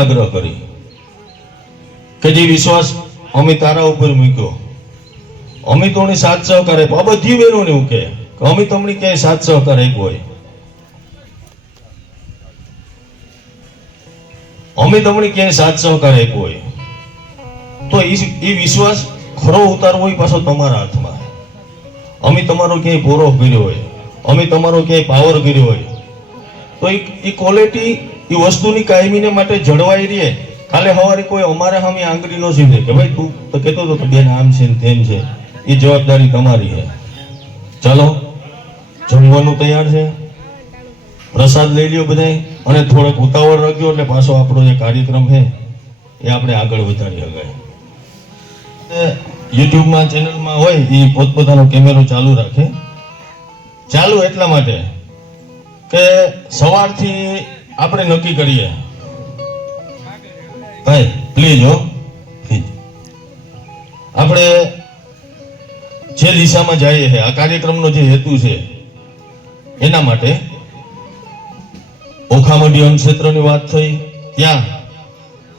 આગ્રહ કરી કે જે વિશ્વાસ અમે તારા ઉપર મૂક્યો, અમે તોની સાથ સહકાર આપ્યો. આ બધી બહેનોને એવું કે અમે તમને ક્યાંય સાથ સહકાર આપ્યો હોય, અમે તમને ક્યાંય સાથ સહકાર આપ્યો હોય, તો એ વિશ્વાસ ખરો ઉતારવો એ પાછો તમારા હાથમાં. અમે તમારો ક્યાંય પૂરો કર્યો હોય, અમે તમારો ક્યાંય પાવર કર્યો હોય, તો એ ક્વોલિટી એ વસ્તુની કાયમીને માટે જળવાઈ રહે. કાલે સવારે કોઈ અમારે સામે આંગળી ન સીધે કે ભાઈ તું તો કહેતો હતો બેન આમ છે ને તેમ છે, એ જવાબદારી તમારી છે. ચાલો જમવાનું તૈયાર છે, પ્રસાદ લઈ લ્યો બધાય, અને થોડોક ઉતાવળ રાખજો એટલે પાછો આપણો જે કાર્યક્રમ છે એ આપણે આગળ વધારી શકાય. યુટ્યુબમાં ચેનલમાં હોય એ પોતપોતાનો કેમેરો ચાલુ રાખે. ચાલુ એટલા માટે કે સવારથી આપણે નક્કી કરીએ ભાઈ પ્લીઝ હો, આપણે જે દિશામાં જઈએ છે, આ કાર્યક્રમનો જે હેતુ છે એના માટે ઓખામડી અન્નક્ષેત્રની વાત થઈ, ત્યાં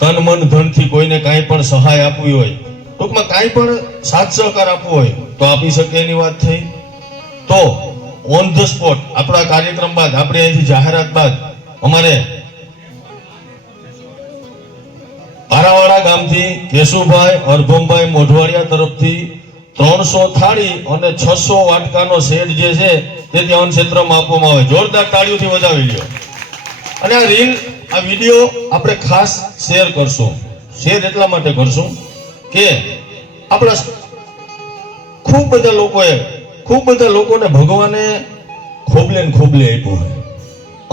તન મન ધનથી કોઈને કાંઈ પણ સહાય આપવી હોય, ટૂંકમાં કાંઈ પણ સાથ સહકાર આપવો હોય તો આપી શકે એની વાત થઈ. તો ઓન ધ સ્પોટ આપણા કાર્યક્રમ બાદ, આપણે અહીંથી જાહેરાત બાદ અમારે આરાવાડા ગામથી કેશુભાઈ અરભમભાઈ મોઢવાડિયા તરફથી 300 થાળી અને 600 વાટકાનો સેટ જે છે તે ત્યાં ક્ષેત્રમાં આપવામાં આવે. જોરદાર તાળીઓથી વધાવી લ્યો. અને આ રીલ, આ વિડીયો આપણે ખાસ શેર કરશું. શેર એટલા માટે કરશું કે આપણા ખૂબ બધા લોકોને ભગવાને ખોબલે ને ખોબલે આપ્યું હોય,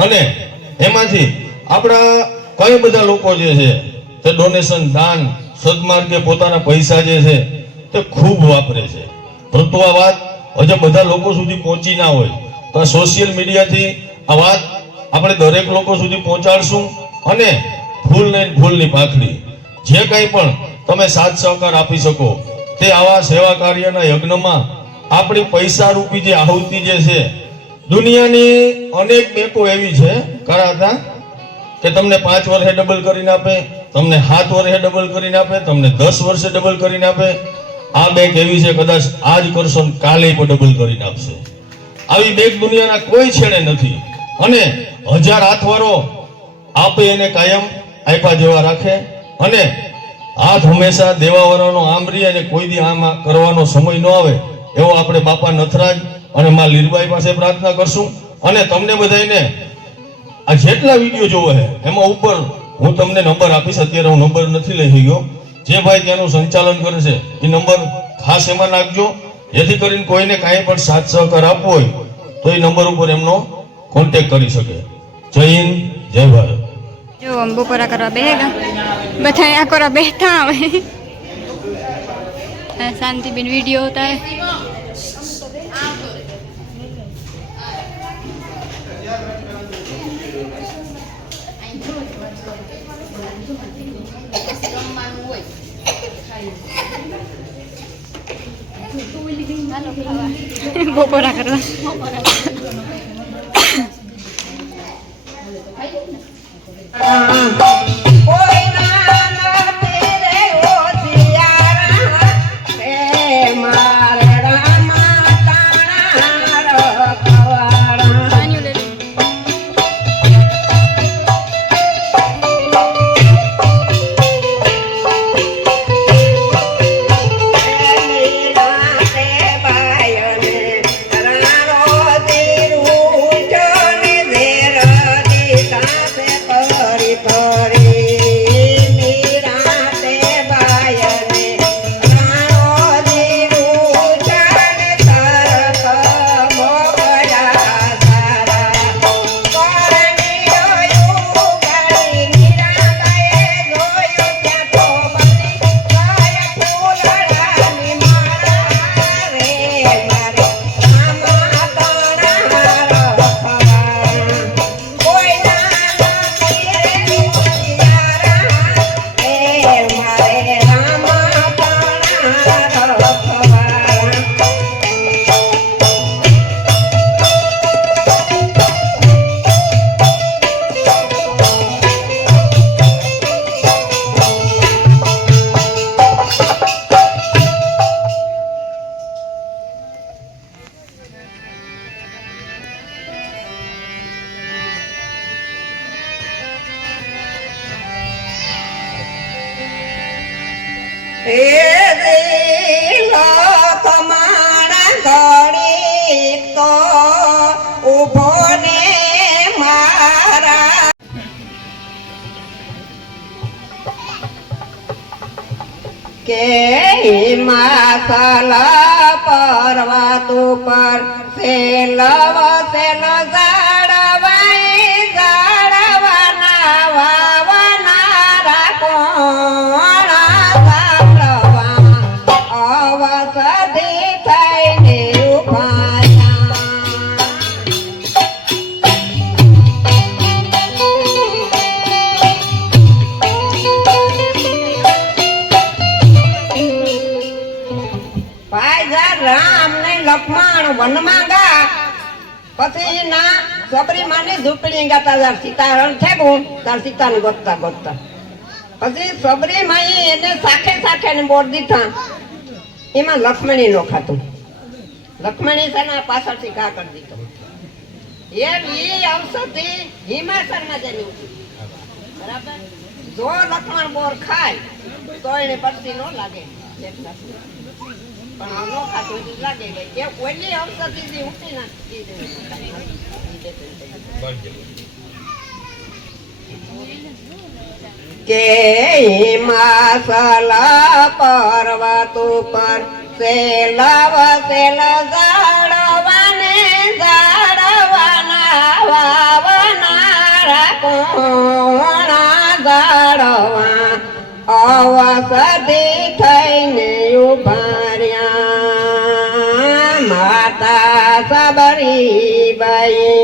અને એમાંથી આપણા કઈ બધા લોકો જે છે તે ડોનેશન, દાન, સદમાર્ગે પોતાના પૈસા જે છે તે ખૂબ વાપરે છે. પરંતુ આ વાત હજુ બધા લોકો સુધી પહોંચી ના હોય તો આ સોશિયલ મીડિયાથી આ વાત આપણે દરેક લોકો સુધી પહોંચાડશું. અને ફૂલ ને ફૂલની પાખડી જે કંઈ પણ તમે સાથ સહકાર આપી શકો તે આવા સેવા કાર્યના યજ્ઞમાં આપણી પૈસા રૂપી જે આહુતિ જે છે, દુનિયાની અનેક બેંકો એવી છે કરાતા કે તમને 5 વર્ષે ડબલ કરીને આપે, તમને 7 વર્ષે ડબલ કરીને આપે, તમને 10 વર્ષે ડબલ કરીને આપે. આ બેંક એવી છે કદાચ આજ કરશો ને કાલે પણ ડબલ કરીને આપશે. આવી બેંક દુનિયાના કોઈ છેડે નથી. અને 1000 હાથવારો આપે એને કાયમ આપ્યા જેવા રાખે. અને હાથ હંમેશા દેવાવાળાનો આમ રહે અને કોઈ દી આમ કરવાનો સમય ન આવે એવો આપણે બાપા નથરાજ અને માં લીરબાઈ પાસે પ્રાર્થના કરશું. અને તમને બધાને આ જેટલા વિડીયો જોવો છે એમાં ઉપર હું તમને નંબર આપીશ. અત્યારે હું નંબર નથી લઈ ગયો. જે ભાઈ ત્યાંનું સંચાલન કરે છે એ નંબર ખાસ એમાં નાખજો, જેથી કરીને કોઈને કાંઈ પણ સાથ સહકાર આપવો હોય તો એ નંબર ઉપર એમનો કોન્ટેક્ટ કરી શકે. જય હિન્દ, જય ભારત. જો બપોરા કરવા બેહેગા બધા આ કરવા બેઠા આવે શાંતિબેન વિડીયો ઉતારે. બપોરા કરવા Bye. એ લખમણ ઘડીક તો ઊભો ને મારા કે હિમાચલ પર્વત ઉપર સેલવ સેલ ઝાડવાઈ ઝાડવાના વાવનારા કોણ સાંભળવા અવસધી થઈને ઉભા રામ ને લક્ષ્મણ વનમાં ગયા પછી ના સબરીમાની ઝૂંપડી ગયા તાર સીતારણ છે ગુણ તાર સીતાને ગોતતા ગોતતા પછી સબરીમાઈ એને સાખે સાખે ને બોર દીધા એમાં લક્ષ્મણી નો ખાતું લક્ષ્મણી છે ને પાછળથી ઘા કરી દીધો એ ઔષધિ હિમાચલ માં જઈને બરાબર જો લક્ષ્મણ બોર ખાય તો એને પડતી ન લાગે પણ નો ખાતું લાગે કે ઓલી ઔષધિ થી ઉઠી નાખી કે હિમાચલ પર્વત ઉપર સેલવ સેલ ઝાડવાને ઝાડવાના વાવનારા કોણ ઝાડવા અવસધિ થઈને ઉભા રહ્યા માતા સબરીબાઈ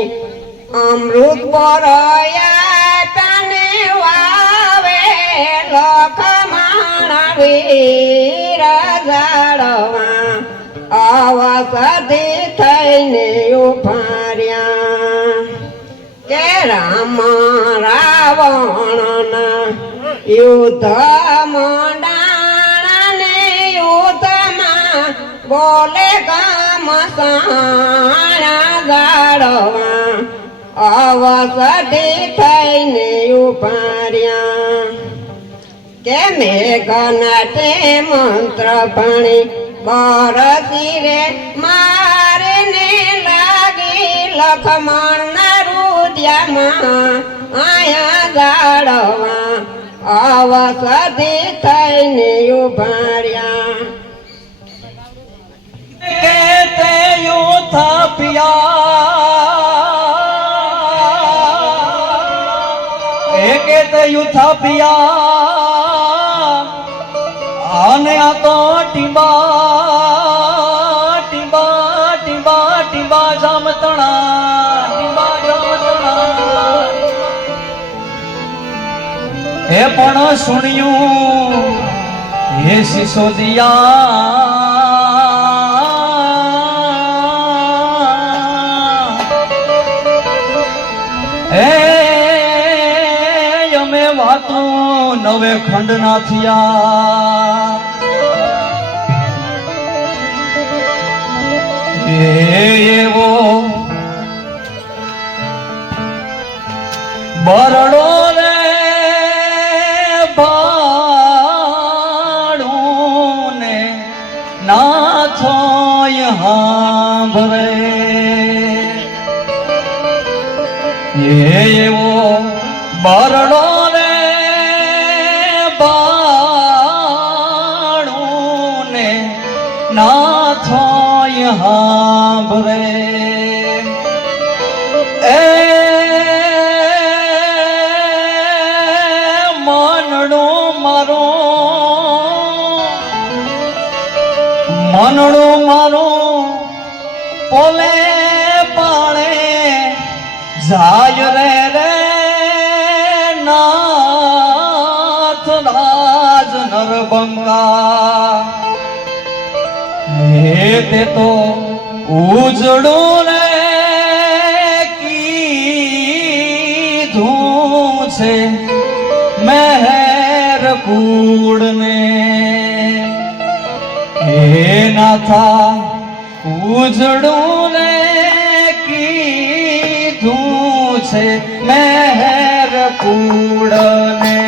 અમૃત બોરયા તને વાવે લખમણ વીર ઝાડવા અવસધિ થઈને ઉભા રહ્યા કે રામ રાવણના યુદ્ધ મંડાણે યુદ્ધમાં બોલે ગામ સાણા ગાડવા અવસધિ થઈને ઉભા રહ્યા કે મેઘનાથે મંત્ર ભણી બરસી રે મારે ને લાગી લખમણના રુદિયામાં આયા ગાડવા અવસધિ થઈને ઉભા રહ્યા કે તે યુથ પિયા કે તે યુથ પિયા અને આ તો ટીબા ટીબા ટીબા ટીબા જામતણા ટીબા જામતણા એ પણ સુણ્યું હે સિસોદિયા એ અમે વાતો નવે ખંડ ના થયા એવો બરડો રે ભાડું ને નાથો હાંભરે એવો બરડો રે ભાડું ને નાથો હાંભરે એ મનડું મારું પોલે પાણે જાય રે નાથ રાજ નરબંગા હે તે તો ઉજળું રે કીધું છે મહેર કુળને હે નાથા ઉજળું ને કીધું છે મહેર કુળને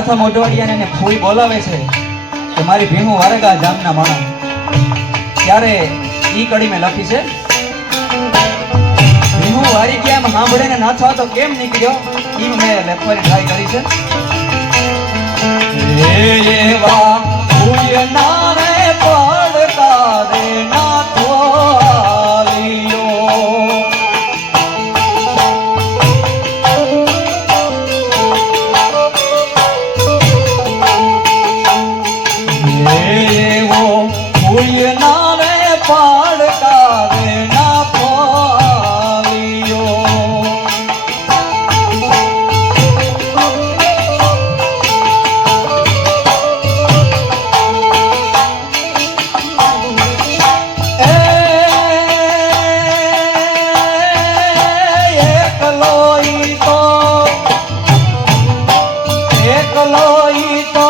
નાથા મોઢવાડિયાને એને ફૂઈ બોલાવે છે કે મારી ભીમું વારેગા જામના માણા. ત્યારે ઈ કડી મેં લખી છે ભીમું વારી ગયા એમ સાંભળે ને નાથો તો કેમ નીકળ્યો ઈ મેં લખવાની ટ્રાય કરી છે. એવા ફૂયના રે પડકારે નાથો આવ્યો. એવો ફૂયના રે પડકારે નાથો આવ્યો. એકલો ઈ તો